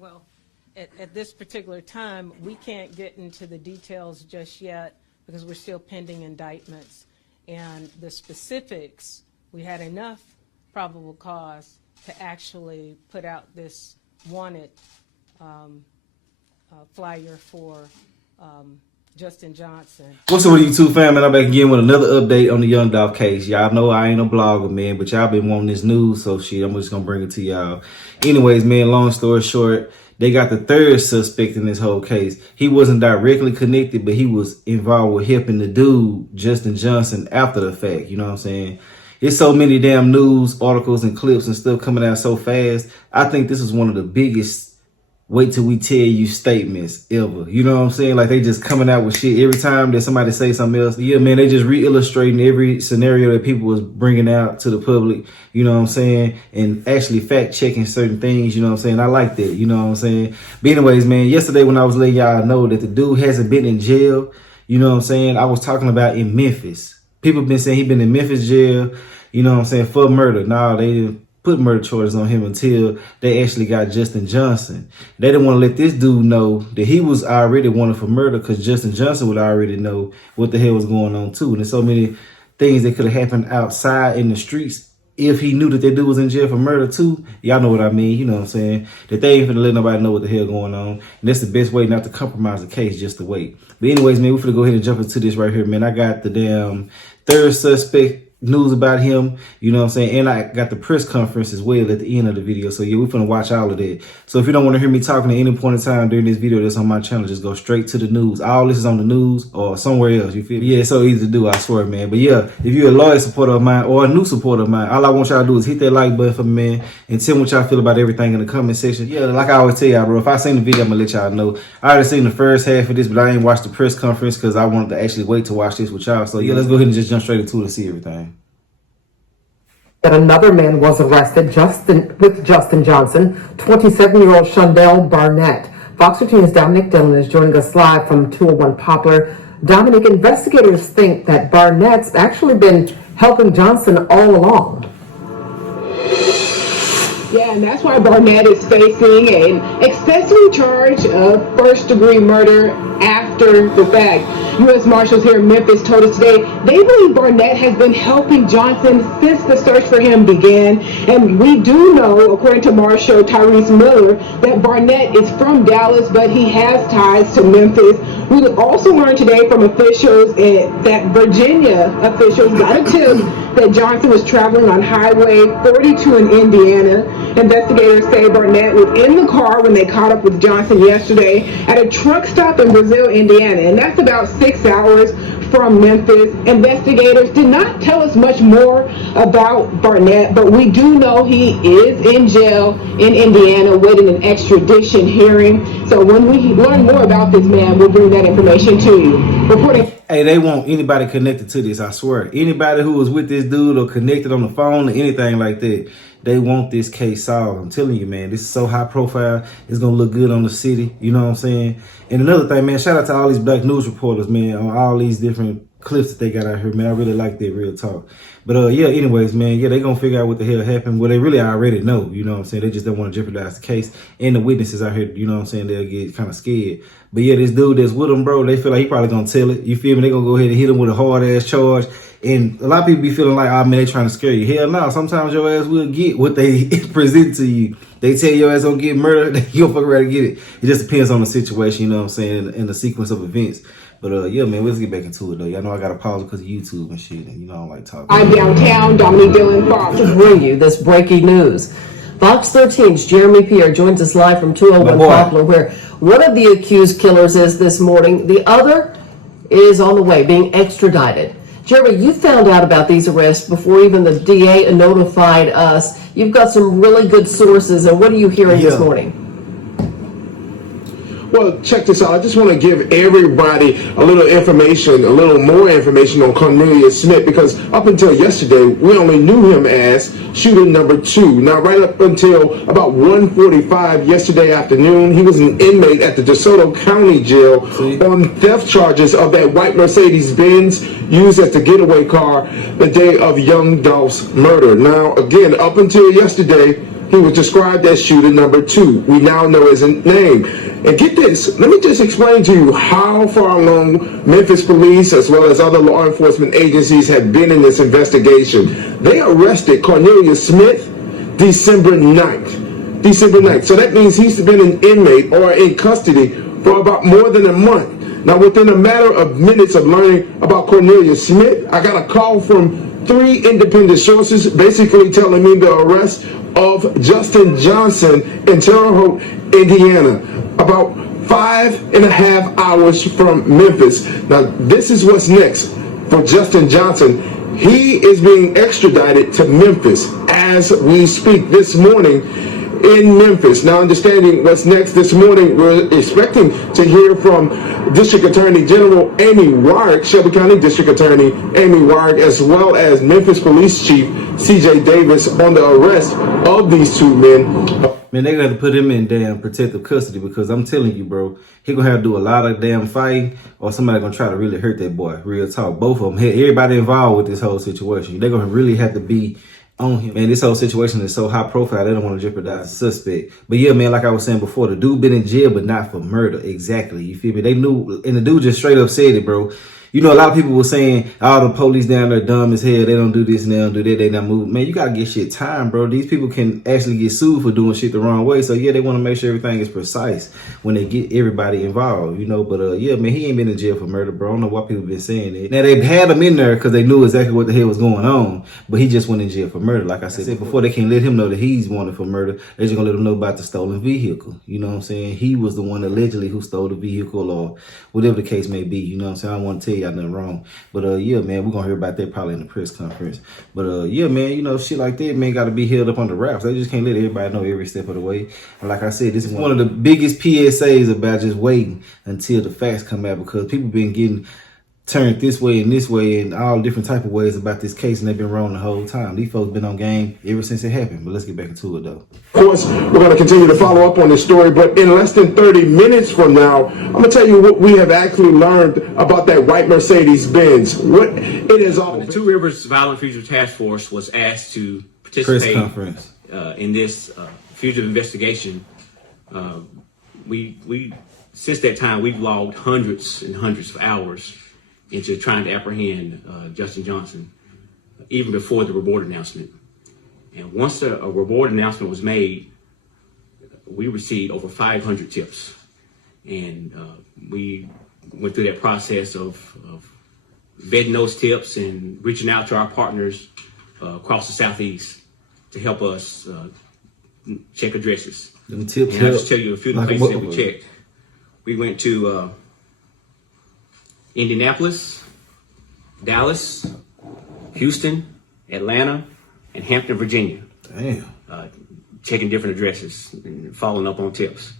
Well, at this particular time, we can't get into the details just yet because we're still pending indictments. And the specifics, we had enough probable cause to actually put out this wanted flyer for Justin Johnson. What's up with you two fam, man? I'm back again with another update on the Young Dolph case. Y'all know I ain't a blogger, man, but y'all been wanting this news, so shit, I'm just gonna bring it to y'all. Anyways, man, long story short, they got the third suspect in this whole case. He wasn't directly connected, but he was involved with helping the dude, Justin Johnson, after the fact. You know what I'm saying? There's so many damn news articles and clips and stuff coming out so fast. I think this is one of the biggest wait till we tell you statements ever. You know what I'm saying? Like, they just coming out with shit every time that somebody say something else. Yeah, man, they just re-illustrating every scenario that people was bringing out to the public. You know what I'm saying? And actually fact checking certain things. You know what I'm saying? I like that. You know what I'm saying? But anyways, man, yesterday when I was letting y'all know that the dude hasn't been in jail, you know what I'm saying? I was talking about in Memphis. People been saying he been in Memphis jail, you know what I'm saying, for murder. Nah, they didn't put murder charges on him until they actually got Justin Johnson. They didn't want to let this dude know that he was already wanted for murder because Justin Johnson would already know what the hell was going on too. And there's so many things that could have happened outside in the streets if he knew that that dude was in jail for murder too. Y'all know what I mean, you know what I'm saying? That they ain't finna let nobody know what the hell going on. And that's the best way not to compromise the case, just to wait. But anyways, man, we're finna go ahead and jump into this right here, man. I got the damn third suspect news about him, you know what I'm saying? And I got the press conference as well at the end of the video. So yeah, we're finna watch all of that. So if you don't want to hear me talking at any point in time during this video that's on my channel, just go straight to the news. All this is on the news or somewhere else, you feel me? Yeah, it's so easy to do, I swear, man. But yeah, if you're a loyal supporter of mine or a new supporter of mine, all I want y'all to do is hit that like button for me, man, and tell me what y'all feel about everything in the comment section. Yeah, like I always tell y'all, bro, if I seen the video, I'm gonna let y'all know. I already seen the first half of this, but I ain't watched the press conference because I wanted to actually wait to watch this with y'all. So yeah, let's go ahead and just jump straight into it and see everything. That another man was arrested with Justin Johnson, 27-year-old Shondell Barnett. Fox 13's Dominic Dillon is joining us live from 201 Poplar. Dominic, investigators think that Barnett's actually been helping Johnson all along. Yeah, and that's why Barnett is facing an accessory charge of first-degree murder after the fact. U.S. Marshals here in Memphis told us today they believe Barnett has been helping Johnson since the search for him began. And we do know, according to Marshal Tyrese Miller, that Barnett is from Dallas, but he has ties to Memphis. We also learned today from officials that Virginia officials got a tip that Johnson was traveling on Highway 42 in Indiana. Investigators say Barnett was in the car when they caught up with Johnson yesterday at a truck stop in Brazil, Indiana, and that's about 6 hours from Memphis. Investigators did not tell us much more about Barnett, but we do know he is in jail in Indiana waiting an extradition hearing. So when we learn more about this man, we'll bring that information to you. Reporting. Hey, they want anybody connected to this, I swear. Anybody who was with this dude or connected on the phone or anything like that, they want this case solved. I'm telling you, man, this is so high profile. It's going to look good on the city. You know what I'm saying? And another thing, man, shout out to all these black news reporters, man, on all these different clips that they got out here, man. I really like that, real talk. But yeah, anyways, man, yeah, they gonna figure out what the hell happened. Well, they really already know, you know what I'm saying? They just don't want to jeopardize the case. And the witnesses out here, you know what I'm saying, they'll get kind of scared. But yeah, this dude that's with them, bro, they feel like he probably gonna tell it. You feel me? They gonna go ahead and hit him with a hard ass charge. And a lot of people be feeling like, oh man, they trying to scare you. Hell no, sometimes your ass will get what they present to you. They tell your ass gonna get murdered, you'll fuck around and get it. It just depends on the situation, you know what I'm saying, and the sequence of events. But yeah, man, let's get back into it though. Y'all know I got to pause because of YouTube and shit, and you know I don't like talking. I'm downtown, Dominic Dillon, Fox. To bring you this breaking news. Fox 13's Jeremy Pierre joins us live from 201 Poplar, where one of the accused killers is this morning. The other is on the way, being extradited. Jeremy, you found out about these arrests before even the DA notified us. You've got some really good sources, and what are you hearing this morning? Well, check this out. I just want to give everybody a little information, a little more information on Cornelius Smith, because up until yesterday, we only knew him as shooter number 2. Now, right up until about 1:45 yesterday afternoon, he was an inmate at the DeSoto County Jail on theft charges of that white Mercedes-Benz used as the getaway car the day of Young Dolph's murder. Now, again, up until yesterday, He was described as shooter number 2. We now know his name. And get this, let me just explain to you how far along Memphis police as well as other law enforcement agencies have been in this investigation. They arrested Cornelius Smith December 9th. December 9th. So that means he's been an inmate or in custody for about more than a month. Now, within a matter of minutes of learning about Cornelius Smith, I got a call from 3 independent sources basically telling me the arrest of Justin Johnson in Terre Haute, Indiana, about 5.5 hours from Memphis. Now, this is what's next for Justin Johnson. He is being extradited to Memphis as we speak this morning in Memphis. Now, understanding what's next this morning, we're expecting to hear from District Attorney General Amy Warrick, Shelby County District Attorney Amy Warrick, as well as Memphis Police Chief C.J. Davis on the arrest of these 2 men. Man, they got to put him in damn protective custody because I'm telling you, bro, he gonna have to do a lot of damn fighting or somebody gonna try to really hurt that boy. Real talk. Both of them, everybody involved with this whole situation, they're gonna really have to be on him. Man, this whole situation is so high profile, they don't want to jeopardize the suspect. But yeah, man, like I was saying before, the dude been in jail, but not for murder. Exactly. You feel me? They knew, and the dude just straight up said it, bro. You know, a lot of people were saying, all the police down there dumb as hell. They don't do this and they don't do that. They not move. Man, you got to get shit time, bro. These people can actually get sued for doing shit the wrong way. So, yeah, they want to make sure everything is precise when they get everybody involved, you know. But, yeah, man, he ain't been in jail for murder, bro. I don't know why people been saying it. Now, they had him in there because they knew exactly what the hell was going on. But he just went in jail for murder. Like I said before, they can't let him know that he's wanted for murder. They're just going to let him know about the stolen vehicle. You know what I'm saying? He was the one allegedly who stole the vehicle or whatever the case may be. You know what I'm saying? I don't want to tell y'all nothing wrong. But, yeah, man, we're going to hear about that probably in the press conference. But, yeah, man, you know, shit like that, man, got to be held up on the wraps. They just can't let everybody know every step of the way. And like I said, this is one of the biggest PSAs about just waiting until the facts come out because people been getting turned this way and all different type of ways about this case, and they've been wrong the whole time. These folks been on game ever since it happened. But let's get back into it, though. Of course, we're going to continue to follow up on this story, but in less than 30 minutes from now, I'm going to tell you what we have actually learned about that white Mercedes-Benz. What it is all. The Two Rivers Violent Fugitive Task Force was asked to participate in this fugitive investigation. We since that time, we've logged hundreds and hundreds of hours into trying to apprehend Justin Johnson, even before the reward announcement. And once a reward announcement was made, we received over 500 tips. And we went through that process of vetting those tips and reaching out to our partners across the Southeast to help us check addresses. Them tips, and I'll just tell you a few of the places that we checked. We went to Indianapolis, Dallas, Houston, Atlanta, and Hampton, Virginia. Damn. Checking different addresses and following up on tips.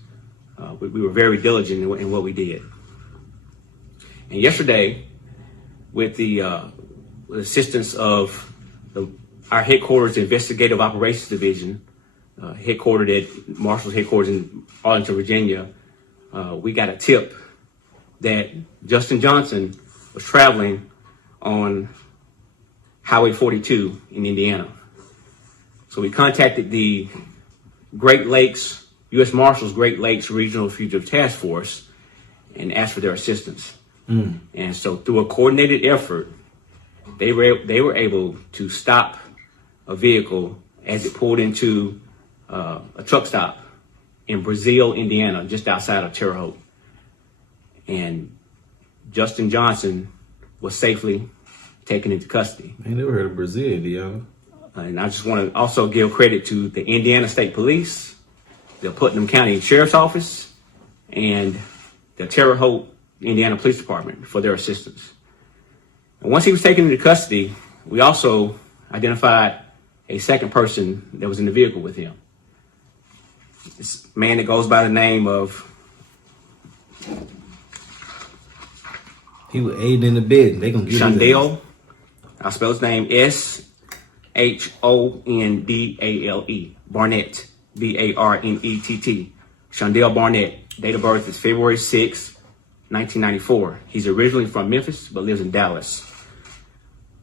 We were very diligent in what we did. And yesterday, with the assistance of our headquarters Investigative Operations Division, headquartered at Marshall's headquarters in Arlington, Virginia, we got a tip that Justin Johnson was traveling on Highway 42 in Indiana. So we contacted the Great Lakes, U.S. Marshals Great Lakes Regional Fugitive Task Force and asked for their assistance. And so through a coordinated effort, they were able to stop a vehicle as it pulled into a truck stop in Brazil, Indiana, just outside of Terre Haute. And Justin Johnson was safely taken into custody. I never heard of Brazil, y'all. And I just want to also give credit to the Indiana State Police, the Putnam County Sheriff's Office, and the Terre Haute, Indiana Police Department for their assistance. And once he was taken into custody, we also identified a second person that was in the vehicle with him. This man that goes by the name of... He was aiding in the bed. They gonna get Shondale. I'll spell his name Shondale. Barnett. Barnett. Shondale Barnett. Date of birth is February 6, 1994. He's originally from Memphis, but lives in Dallas.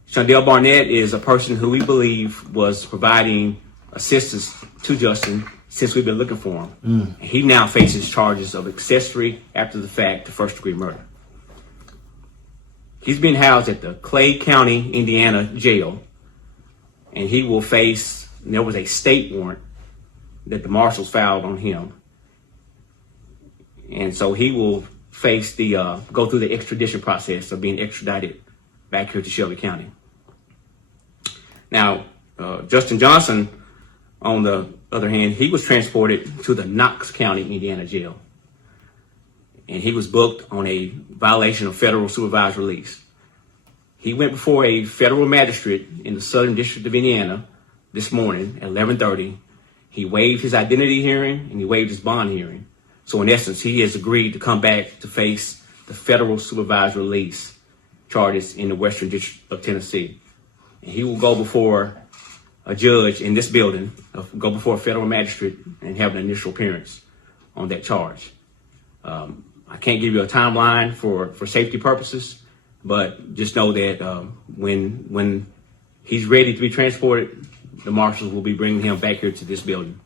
Shondale Barnett is a person who we believe was providing assistance to Justin since we've been looking for him. He now faces charges of accessory after the fact to first-degree murder. He's being housed at the Clay County, Indiana jail, and he will face, there was a state warrant that the marshals filed on him. And so he will face go through the extradition process of being extradited back here to Shelby County. Now, Justin Johnson, on the other hand, he was transported to the Knox County, Indiana jail. And he was booked on a violation of federal supervised release. He went before a federal magistrate in the Southern District of Indiana this morning at 11:30. He waived his identity hearing and he waived his bond hearing. So in essence, he has agreed to come back to face the federal supervised release charges in the Western District of Tennessee. And he will go before a judge in this building, go before a federal magistrate and have an initial appearance on that charge. I can't give you a timeline for safety purposes, but just know that when he's ready to be transported, the marshals will be bringing him back here to this building.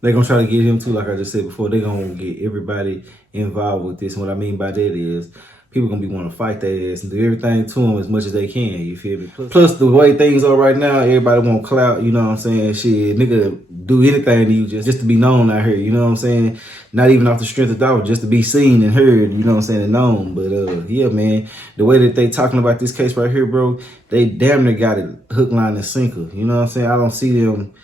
They're going to try to get him too, like I just said before. They're going to get everybody involved with this. And what I mean by that is people going to be wanting to fight their ass and do everything to them as much as they can, you feel me? Plus the way things are right now, everybody want clout, you know what I'm saying? Shit, nigga do anything to you just to be known out here, you know what I'm saying? Not even off the strength of dollars, just to be seen and heard, you know what I'm saying, and known. But yeah, man, the way that they talking about this case right here, bro, they damn near got it hook, line, and sinker. You know what I'm saying? I don't see them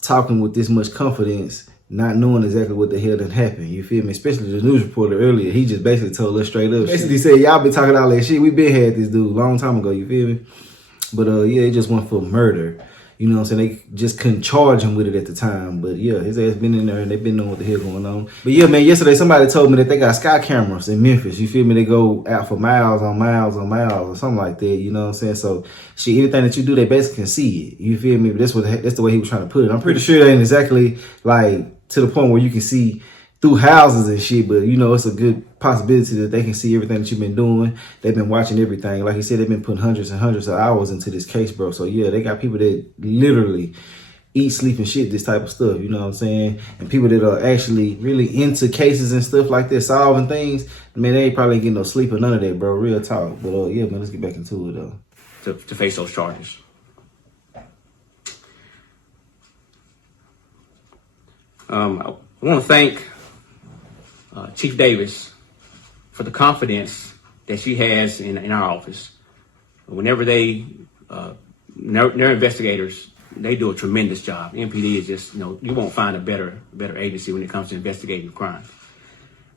talking with this much confidence, not knowing exactly what the hell done happened. You feel me? Especially the news reporter earlier. He just basically told us straight up. Basically said, y'all been talking all that shit. We been had this dude a long time ago. You feel me? But yeah, it just went for murder. You know what I'm saying? They just couldn't charge him with it at the time. But yeah, his ass been in there and they been knowing what the hell going on. But yeah, man, yesterday somebody told me that they got sky cameras in Memphis. You feel me? They go out for miles on miles on miles or something like that. You know what I'm saying? So shit, anything that you do, they basically can see it. You feel me? But that's the way he was trying to put it. I'm pretty sure it ain't exactly like to the point where you can see through houses and shit, but you know, it's a good possibility that they can see everything that you've been doing. They've been watching everything. Like he said, they've been putting hundreds and hundreds of hours into this case, bro. So yeah, they got people that literally eat, sleep, and shit this type of stuff, you know what I'm saying? And people that are actually really into cases and stuff like that, solving things, man, they ain't probably getting no sleep or none of that, bro. Real talk. But yeah, man, let's get back into it though. To face those charges. I want to thank Chief Davis for the confidence that she has in our office. Whenever their investigators, they do a tremendous job. MPD is just, you won't find a better agency when it comes to investigating crime.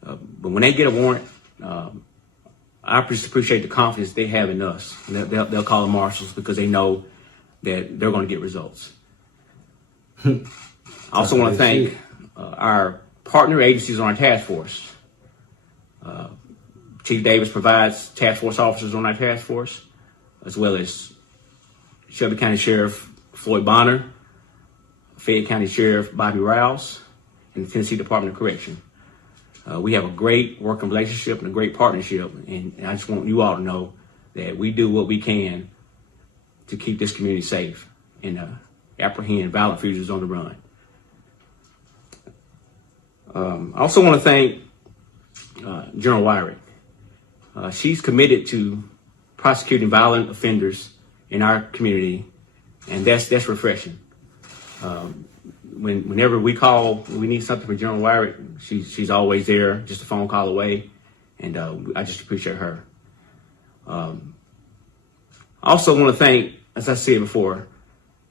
But when they get a warrant, I just appreciate the confidence they have in us. They'll call the marshals because they know that they're going to get results. I also want to thank our partner agencies on our task force. Chief Davis provides task force officers on our task force, as well as Shelby County Sheriff Floyd Bonner, Fayette County Sheriff Bobby Rouse, and the Tennessee Department of Correction. We have a great working relationship and a great partnership, and I just want you all to know that we do what we can to keep this community safe and apprehend violent fugitives on the run. I also want to thank General Wyrick. She's committed to prosecuting violent offenders in our community, and that's refreshing. Whenever we call, we need something from General Wyrick, she's always there, just a phone call away, and I just appreciate her. I also want to thank, as I said before,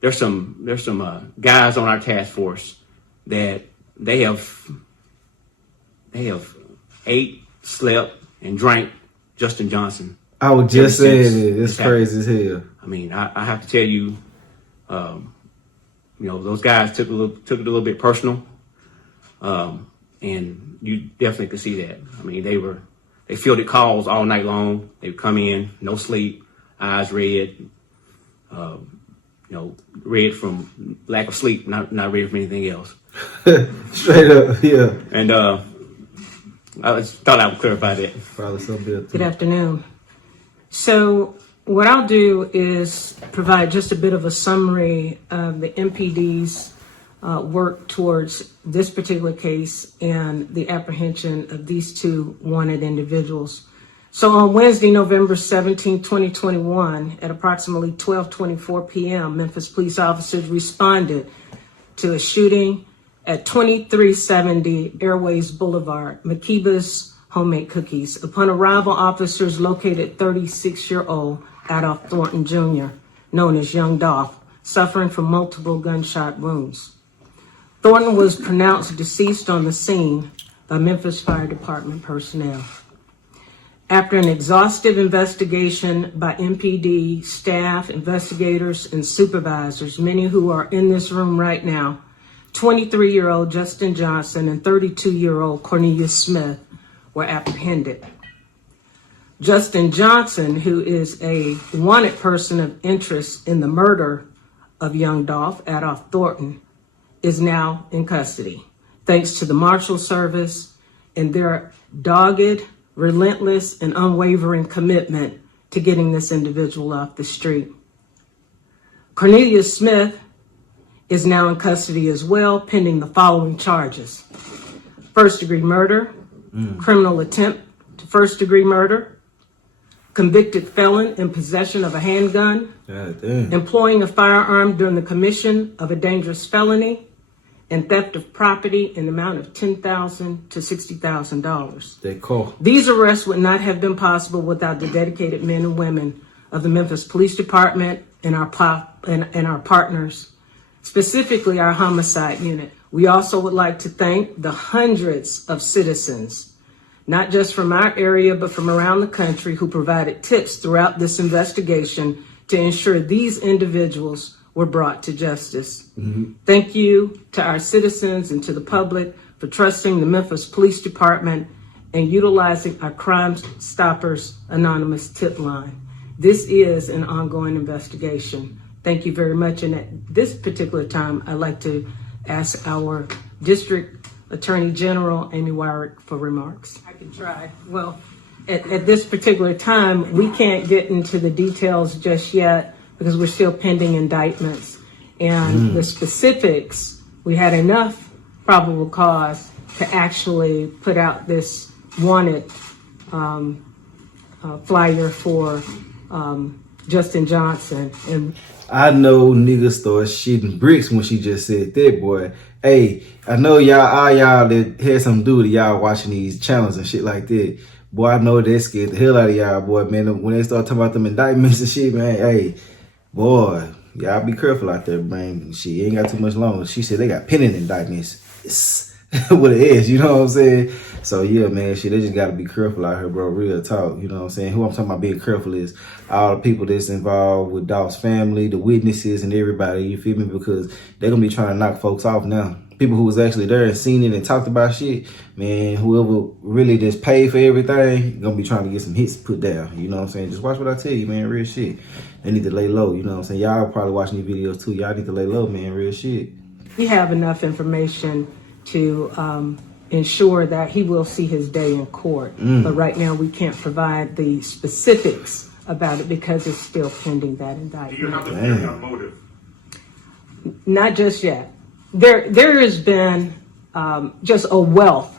there's some guys on our task force that they have ate, slept, and drank Justin Johnson. I was just saying it. It's crazy as hell. I mean, I have to tell you, those guys took it a little bit personal, and you definitely could see that. I mean, they fielded calls all night long. They would come in, no sleep, eyes red, red from lack of sleep, not red from anything else. Straight up, yeah. And I just thought I would clarify that. Probably something. Good afternoon. So what I'll do is provide just a bit of a summary of the MPD's work towards this particular case and the apprehension of these two wanted individuals. So on Wednesday, November 17, 2021, at approximately 12:24 p.m., Memphis police officers responded to a shooting at 2370 Airways Boulevard, Makiba's Homemade Cookies. Upon arrival, officers located 36-year-old Adolph Thornton Jr., known as Young Dolph, suffering from multiple gunshot wounds. Thornton was pronounced deceased on the scene by Memphis Fire Department personnel. After an exhaustive investigation by MPD staff, investigators, and supervisors, many who are in this room right now, 23-year-old Justin Johnson and 32-year-old Cornelius Smith were apprehended. Justin Johnson, who is a wanted person of interest in the murder of Young Dolph, Adolph Thornton, is now in custody, thanks to the Marshal Service and their dogged, relentless, and unwavering commitment to getting this individual off the street. Cornelius Smith is now in custody as well, pending the following charges: first-degree murder, criminal attempt to first-degree murder, convicted felon in possession of a handgun, employing a firearm during the commission of a dangerous felony, and theft of property in the amount of $10,000 to $60,000. These arrests would not have been possible without the dedicated men and women of the Memphis Police Department and our partners, specifically our homicide unit. We also would like to thank the hundreds of citizens, not just from our area, but from around the country, who provided tips throughout this investigation to ensure these individuals were brought to justice. Thank you to our citizens and to the public for trusting the Memphis Police Department and utilizing our Crime Stoppers Anonymous tip line. This is an ongoing investigation. Thank you very much. And at this particular time, I'd like to ask our District Attorney General, Amy Wyrick, for remarks. I can try. Well, at this particular time, we can't get into the details just yet because we're still pending indictments. And the specifics, we had enough probable cause to actually put out this wanted flyer for Justin Johnson. And I know niggas start shitting bricks when she just said that, boy. Hey, I know all y'all that had something to do with y'all watching these channels and shit like that. Boy, I know that scared the hell out of y'all, boy, man. When they start talking about them indictments and shit, man, hey, boy, y'all be careful out there, man. She ain't got too much longer. She said they got pending indictments. It's what it is, you know what I'm saying? So yeah, man, shit, they just gotta be careful out here, bro. Real talk, you know what I'm saying? Who I'm talking about being careful is all the people that's involved with Dolph's family, the witnesses, and everybody, you feel me? Because they're gonna be trying to knock folks off now. People who was actually there and seen it and talked about shit, man, whoever really just paid for everything, gonna be trying to get some hits put down, you know what I'm saying? Just watch what I tell you, man, real shit. They need to lay low, you know what I'm saying? Y'all probably watching these videos too. Y'all need to lay low, man, real shit. we have enough information to ensure that he will see his day in court. But right now we can't provide the specifics about it because it's still pending that indictment. Do you have the theory on motive? Not just yet. There has been just a wealth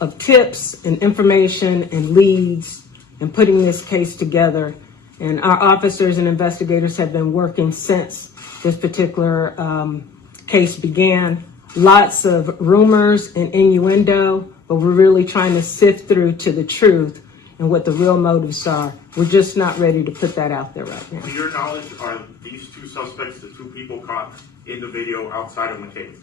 of tips and information and leads and putting this case together. And our officers and investigators have been working since this particular case began. Lots of rumors and innuendo, but we're really trying to sift through to the truth and what the real motives are. We're just not ready to put that out there right now. To your knowledge, are these two suspects the two people caught in the video outside of McCabe's?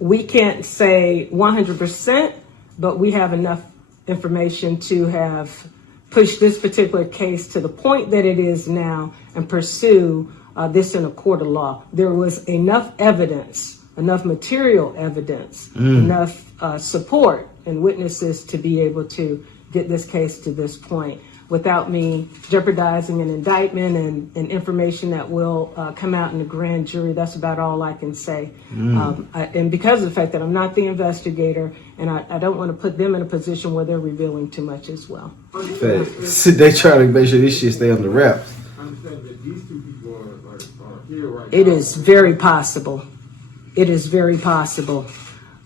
We can't say 100%, but we have enough information to have pushed this particular case to the point that it is now and pursue this in a court of law. There was enough evidence, enough material evidence, enough support and witnesses to be able to get this case to this point without me jeopardizing an indictment and information that will come out in the grand jury. That's about all I can say. And because of the fact that I'm not the investigator and I don't want to put them in a position where they're revealing too much as well. So they try to make sure this shit stay under wraps. I understand that these two people are here right now. It is very possible. it is very possible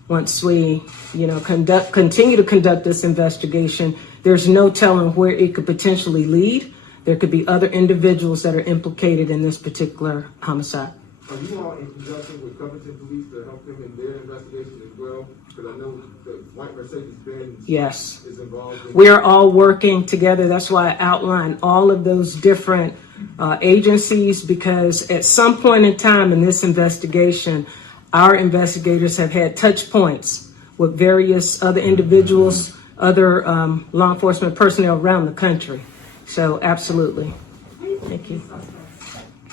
once we, continue to conduct this investigation, there's no telling where it could potentially lead. There could be other individuals that are implicated in this particular homicide. Are you all in conjunction with Covington Police to help them in their investigation as well? Because I know the white Mercedes-Benz Yes. is involved in. We are all working together. That's why I outlined all of those different agencies, because at some point in time in this investigation, our investigators have had touch points with various other individuals, other law enforcement personnel around the country. So absolutely. Thank you.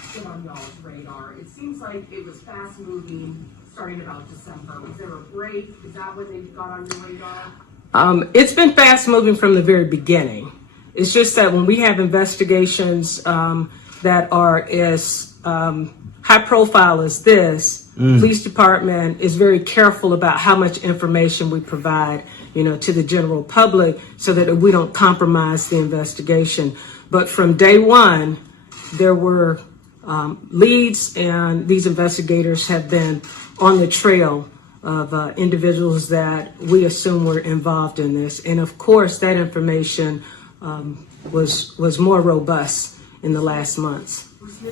Still on y'all's radar. It seems like it was fast moving starting about December. Was there a break? Is that when they got on your radar? It's been fast moving from the very beginning. It's just that when we have investigations that are as high profile as this, police department is very careful about how much information we provide, to the general public so that we don't compromise the investigation. But from day one, there were leads, and these investigators have been on the trail of individuals that we assume were involved in this. And of course, that information was more robust in the last months.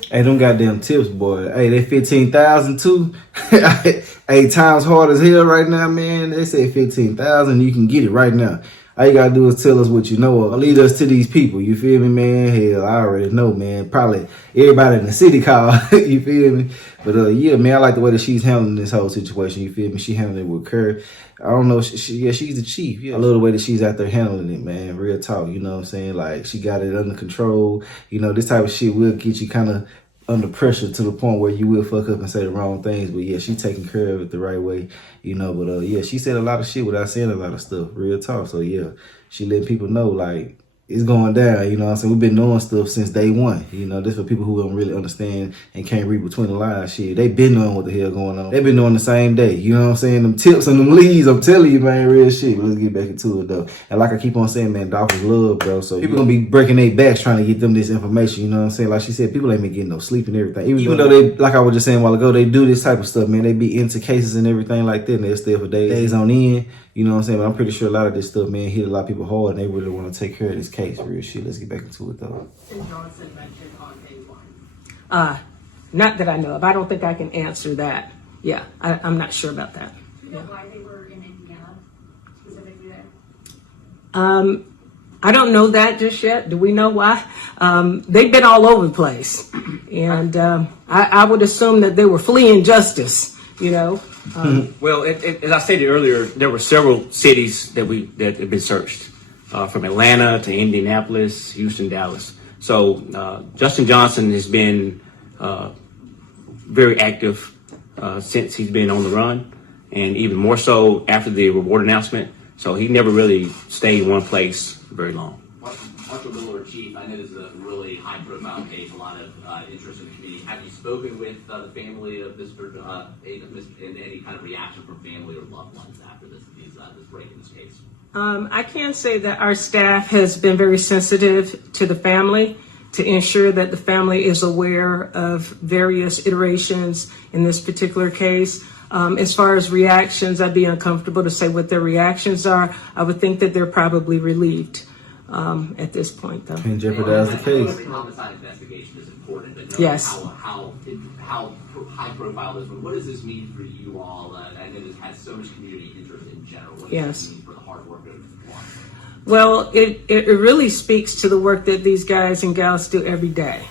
Hey, them goddamn tips, boy. Hey, they 15,000 too. Hey, time's hard as hell right now, man. They say 15,000, you can get it right now. All you gotta do is tell us what you know or lead us to these people. You feel me, man? Hell, I already know, man. Probably everybody in the city call. You feel me? But yeah, man, I like the way that she's handling this whole situation. You feel me? She handling it with care. I don't know. She's the chief. Yeah. I love the way that she's out there handling it, man. Real talk. You know what I'm saying? Like, she got it under control. This type of shit will get you kind of under pressure to the point where you will fuck up and say the wrong things. But yeah, she taking care of it the right way, But yeah, she said a lot of shit without saying a lot of stuff. Real talk. So yeah, she letting people know, like, it's going down, you know what I'm saying? We've been knowing stuff since day one. This for people who don't really understand and can't read between the lines. Shit, they been knowing what the hell going on. They been knowing the same day. You know what I'm saying? Them tips and them leads, I'm telling you, man, real shit. But let's get back into it, though. And like I keep on saying, man, Dolph is love, bro. So people gonna be breaking their backs trying to get them this information, you know what I'm saying? Like she said, people ain't been getting no sleep and everything. Even though they, like I was just saying a while ago, they do this type of stuff, man. They be into cases and everything like that, and they'll stay for days on end. You know what I'm saying? But I'm pretty sure a lot of this stuff, man, hit a lot of people hard, and they really want to take care of this case. Real shit. Let's get back into it, though. And Johnson mentioned on day one. Not that I know of. I don't think I can answer that. Yeah, I'm not sure about that. Do you know why they were in Indiana, specifically there? I don't know that just yet. Do we know why? They've been all over the place. And I would assume that they were fleeing justice, Well, as I stated earlier, there were several cities that have been searched, from Atlanta to Indianapolis, Houston, Dallas. So Justin Johnson has been very active since he's been on the run, and even more so after the reward announcement. So he never really stayed in one place very long. Marshal Miller, Chief, I know this is a really high-profile case, a lot of interest in the community. Have you spoken with the family of Mr. And any kind of reaction from family or loved ones after this break in this case? I can say that our staff has been very sensitive to the family to ensure that the family is aware of various iterations in this particular case. As far as reactions, I'd be uncomfortable to say what their reactions are. I would think that they're probably relieved at this point, though. Can't jeopardize the case. The homicide investigation is important, but yes. How high profile this one? What does this mean for you all? I know this has so much community interest in general. What does this mean for the hard work of one? Well, it really speaks to the work that these guys and gals do every day,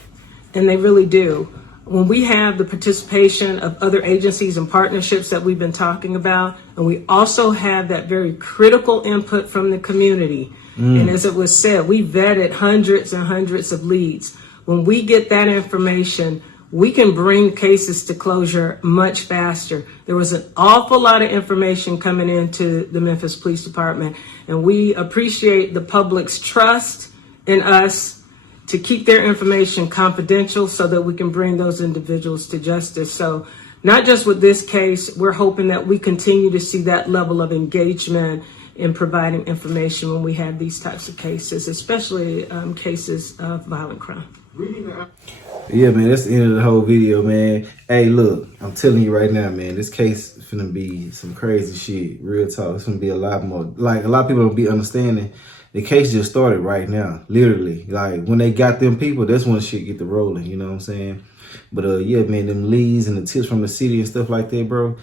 and they really do. When we have the participation of other agencies and partnerships that we've been talking about, and we also have that very critical input from the community. And as it was said, we vetted hundreds and hundreds of leads. When we get that information, we can bring cases to closure much faster. There was an awful lot of information coming into the Memphis Police Department, and we appreciate the public's trust in us to keep their information confidential so that we can bring those individuals to justice. So not just with this case, we're hoping that we continue to see that level of engagement in providing information when we have these types of cases, especially cases of violent crime. Yeah, man, that's the end of the whole video, man. Hey, look, I'm telling you right now, man, this case is finna be some crazy shit. Real talk. It's gonna be a lot more. Like, a lot of people don't be understanding. The case just started right now, literally. Like, when they got them people, that's when shit get to rolling, you know what I'm saying? But, yeah, man, them leads and the tips from the city and stuff like that, bro,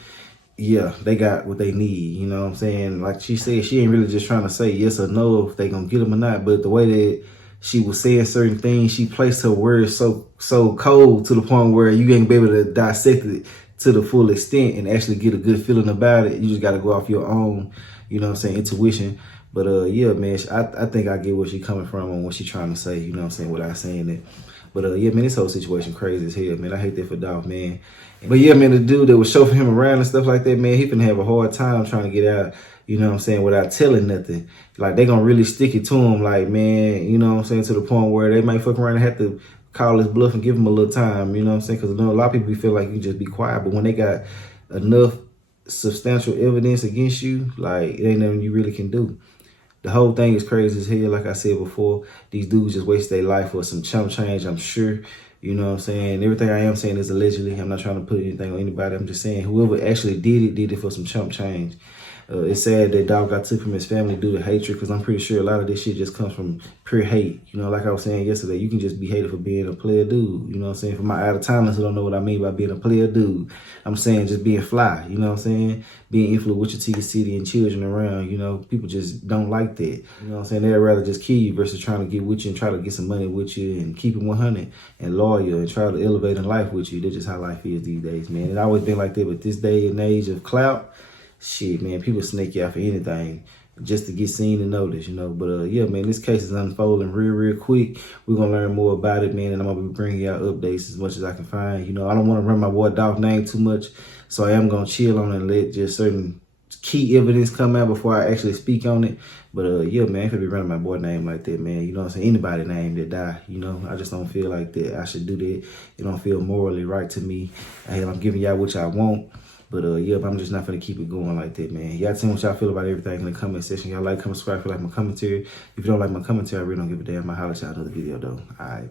yeah, they got what they need, you know what I'm saying? Like she said, she ain't really just trying to say yes or no if they gonna get them or not, but the way that she was saying certain things, she placed her words so cold to the point where you ain't be able to dissect it to the full extent and actually get a good feeling about it. You just got to go off your own, you know what I'm saying, intuition. But yeah, man, I think I get where she coming from and what she trying to say, you know what I'm saying, without saying it. But yeah, man, this whole situation crazy as hell, man. I hate that for Dolph, man. But yeah, man, the dude that was chauffeuring him around and stuff like that, man, he finna have a hard time trying to get out, you know what I'm saying, without telling nothing. Like, they gonna really stick it to him, like, man, you know what I'm saying, to the point where they might fuck around and have to call his bluff and give him a little time, you know what I'm saying? Because a lot of people feel like you just be quiet, but when they got enough substantial evidence against you, like, it ain't nothing you really can do. The whole thing is crazy as hell. Like I said before, these dudes just waste their life for some chump change, I'm sure. You know what I'm saying? Everything I am saying is allegedly. I'm not trying to put anything on anybody. I'm just saying whoever actually did it for some chump change. It's sad that Dolph got took from his family due to hatred, because I'm pretty sure a lot of this shit just comes from pure hate. You know, like I was saying yesterday, you can just be hated for being a player dude. You know what I'm saying? For my out-of-towners who don't know what I mean by being a player dude, I'm saying just being fly. You know what I'm saying? Being influential to your city and children around. You know, people just don't like that. You know what I'm saying? They'd rather just kill you versus trying to get with you and try to get some money with you and keep it 100 and loyal and try to elevate in life with you. That's just how life is these days, man. It's always been like that, but this day and age of clout, shit, man, people snake you out for anything just to get seen and noticed, you know. But yeah, man, this case is unfolding real quick. We're gonna learn more about it, man, and I'm gonna be bringing y'all updates as much as I can find. You know, I don't want to run my boy Dolph's name too much, so I am gonna chill on it and let just certain key evidence come out before I actually speak on it. But yeah, man, if I be running my boy name like that, man, you know what I'm saying, anybody name that die, you know, I just don't feel like that I should do that. It don't feel morally right to me. I'm giving y'all what y'all want. But yeah, I'm just not gonna keep it going like that, man. Y'all tell me what y'all feel about everything in the comment section. Y'all like, comment, subscribe, feel like my commentary. If you don't like my commentary, I really don't give a damn. I'll holler at y'all another video though. Alright.